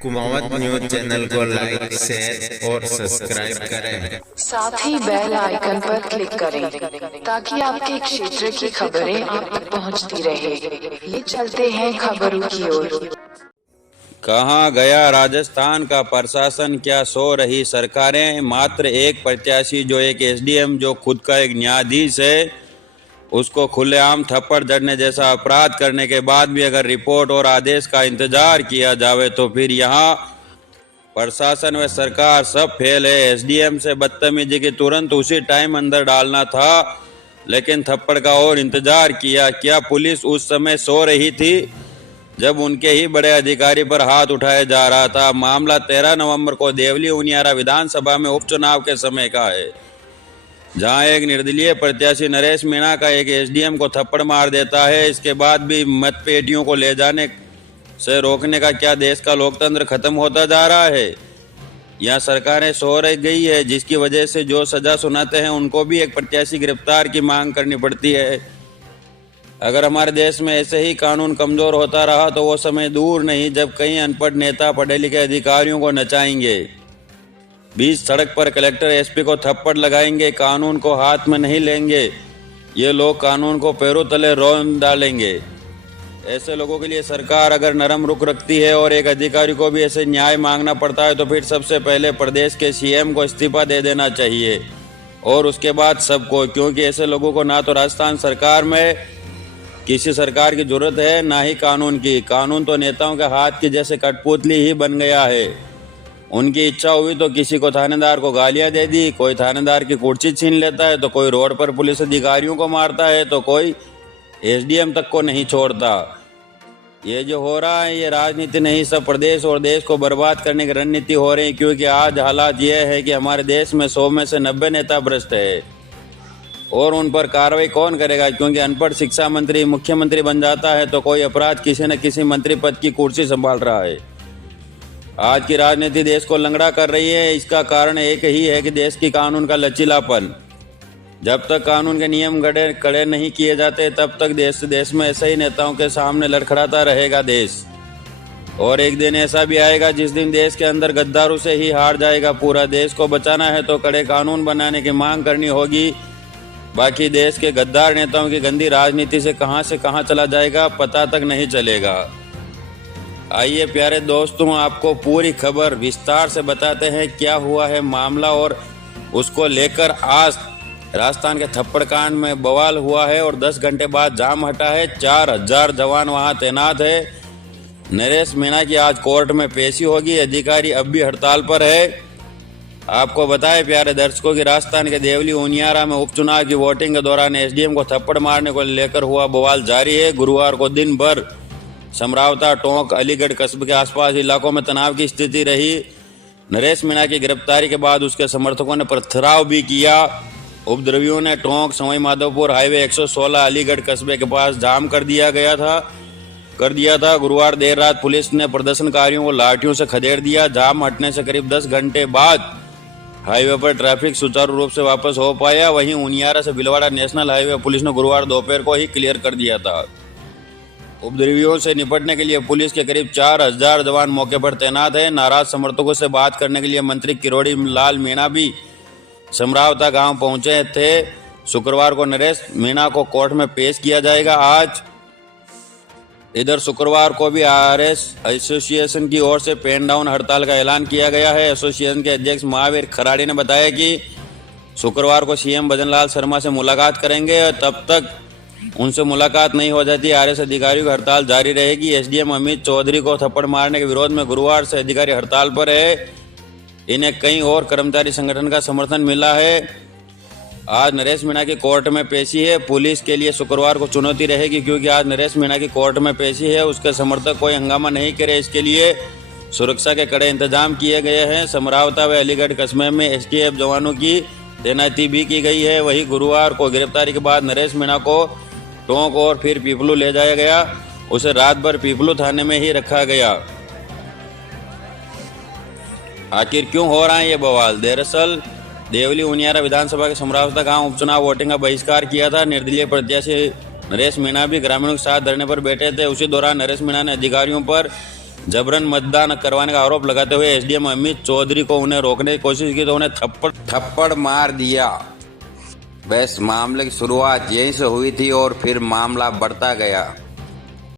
Kumawat news channel को like, share और subscribe करें। साथ ही बेल आइकन पर क्लिक करें ताकि आपके क्षेत्र की खबरें आप तक पहुंचती रहे। ये चलते हैं खबरों की ओर। कहाँ गया राजस्थान का प्रशासन, क्या सो रही सरकारें। मात्र एक प्रत्याशी जो एक एसडीएम जो खुद का एक न्यायाधीश है, उसको खुलेआम थप्पड़ जड़ने जैसा अपराध करने के बाद भी अगर रिपोर्ट और आदेश का इंतजार किया जावे तो फिर यहाँ प्रशासन व सरकार सब फेल है। एसडीएम से बदतमीजी की तुरंत उसी टाइम अंदर डालना था, लेकिन थप्पड़ का और इंतजार किया। क्या पुलिस उस समय सो रही थी जब उनके ही बड़े अधिकारी पर हाथ उठाया जा रहा था। मामला 13 नवंबर को देवली उनियारा विधानसभा में उपचुनाव के समय का है, जहां एक निर्दलीय प्रत्याशी नरेश मीणा का एक एसडीएम को थप्पड़ मार देता है। इसके बाद भी मतपेटियों को ले जाने से रोकने का क्या देश का लोकतंत्र खत्म होता जा रहा है। यहाँ सरकारें सो रह गई है, जिसकी वजह से जो सजा सुनाते हैं उनको भी एक प्रत्याशी गिरफ्तार की मांग करनी पड़ती है। अगर हमारे देश में ऐसे ही कानून कमजोर होता रहा तो वो समय दूर नहीं जब कई अनपढ़ नेता पढ़े लिखे अधिकारियों को नचाएंगे, बीच सड़क पर कलेक्टर एसपी को थप्पड़ लगाएंगे, कानून को हाथ में नहीं लेंगे। ये लोग कानून को पैरों तले रोन डालेंगे। ऐसे लोगों के लिए सरकार अगर नरम रुख रखती है और एक अधिकारी को भी ऐसे न्याय मांगना पड़ता है तो फिर सबसे पहले प्रदेश के सीएम को इस्तीफा दे देना चाहिए और उसके बाद सबको, क्योंकि ऐसे लोगों को ना तो राजस्थान सरकार में किसी सरकार की जरूरत है ना ही कानून की। कानून तो नेताओं के हाथ की जैसे कठपुतली ही बन गया है। उनकी इच्छा हुई तो किसी को थानेदार को गालियां दे दी, कोई थानेदार की कुर्सी छीन लेता है, तो कोई रोड पर पुलिस अधिकारियों को मारता है, तो कोई एसडीएम तक को नहीं छोड़ता। ये जो हो रहा है ये राजनीति नहीं, सब प्रदेश और देश को बर्बाद करने की रणनीति हो रही है। क्योंकि आज हालात ये है कि हमारे देश में 100 में से 90 नेता भ्रष्ट है और उन पर कार्रवाई कौन करेगा। क्योंकि अनपढ़ शिक्षा मंत्री मुख्यमंत्री बन जाता है तो कोई अपराध किसी न किसी मंत्री पद की कुर्सी संभाल रहा है। आज की राजनीति देश को लंगड़ा कर रही है। इसका कारण एक ही है कि देश की कानून का लचीलापन। जब तक कानून के नियम कड़े नहीं किए जाते तब तक देश में ऐसे ही नेताओं के सामने लड़खड़ाता रहेगा देश। और एक दिन ऐसा भी आएगा जिस दिन देश के अंदर गद्दारों से ही हार जाएगा पूरा। देश को बचाना है तो कड़े कानून बनाने की मांग करनी होगी। बाकी देश के गद्दार नेताओं की गंदी राजनीति से कहां चला जाएगा पता तक नहीं चलेगा। आइए प्यारे दोस्तों, आपको पूरी खबर विस्तार से बताते हैं क्या हुआ है मामला। और उसको लेकर आज राजस्थान के थप्पड़ कांड में बवाल हुआ है और 10 घंटे बाद जाम हटा है। 4000 जवान वहां तैनात है। नरेश मीणा की आज कोर्ट में पेशी होगी। अधिकारी अब भी हड़ताल पर है। आपको बताएं प्यारे दर्शकों की राजस्थान के देवली उनियारा में उपचुनाव की वोटिंग के दौरान एसडीएम को थप्पड़ मारने को लेकर हुआ बवाल जारी है। गुरुवार को दिन भर समरावता, टोंक, अलीगढ़ कस्बे के आसपास इलाकों में तनाव की स्थिति रही। नरेश मीणा की गिरफ्तारी के बाद उसके समर्थकों ने पथराव भी किया। उपद्रवियों ने टोंक सवाई माधोपुर हाईवे 116 अलीगढ़ कस्बे के पास जाम कर दिया था। गुरुवार देर रात पुलिस ने प्रदर्शनकारियों को लाठियों से खदेड़ दिया। जाम हटने से करीब 10 घंटे बाद हाईवे पर ट्रैफिक सुचारू रूप से वापस हो पाया। वहीं उनियारा से भीलवाड़ा नेशनल हाईवे पुलिस ने गुरुवार दोपहर को ही क्लियर कर दिया था। उपद्रवियों से निपटने के लिए पुलिस के करीब 4000 जवान मौके पर तैनात है। नाराज समर्थकों से बात करने के लिए मंत्री किरोड़ी लाल मीणा भी समरावता गांव पहुंचे थे। शुक्रवार को नरेश मीणा को कोर्ट में पेश किया जाएगा। आज इधर शुक्रवार को भी आरएस एसोसिएशन की ओर से पेन डाउन हड़ताल का ऐलान किया गया है। एसोसिएशन के अध्यक्ष महावीर खराड़ी ने बताया कि शुक्रवार को सीएम भजनलाल शर्मा से मुलाकात करेंगे और तब तक उनसे मुलाकात नहीं हो जाती आरएस अधिकारियों की हड़ताल जारी रहेगी। एसडीएम अमित चौधरी को थप्पड़ मारने के विरोध में गुरुवार से अधिकारी हड़ताल पर है। इन्हें कई और कर्मचारी संगठन का समर्थन मिला है। आज नरेश मीणा की कोर्ट में पेशी है। पुलिस के लिए शुक्रवार को चुनौती रहेगी क्योंकि आज नरेश मीणा की कोर्ट में पेशी है। उसके समर्थक कोई हंगामा नहीं करे, इसके लिए सुरक्षा के कड़े इंतजाम किए गए हैं। समरावता व अलीगढ़ कस्बे में एसटीएफ जवानों की तैनाती भी की गई है। वहीं गुरुवार को गिरफ्तारी के बाद नरेश मीणा को टोंक और फिर पीपलू ले जाया गया। उसे रात भर पीपलू थाने में ही रखा गया। आखिर क्यों हो रहा है ये बवाल? दरअसल देवली उनियारा विधानसभा के समरावता गांव उपचुनाव वोटिंग का बहिष्कार किया था। निर्दलीय प्रत्याशी नरेश मीणा भी ग्रामीणों के साथ धरने पर बैठे थे। उसी दौरान नरेश मीणा ने अधिकारियों पर जबरन मतदान करवाने का आरोप लगाते हुए एसडीएम अमित चौधरी को उन्हें रोकने की कोशिश की तो उन्हें थप्पड़ मार दिया। बस मामले की शुरुआत यहीं से हुई थी और फिर मामला बढ़ता गया।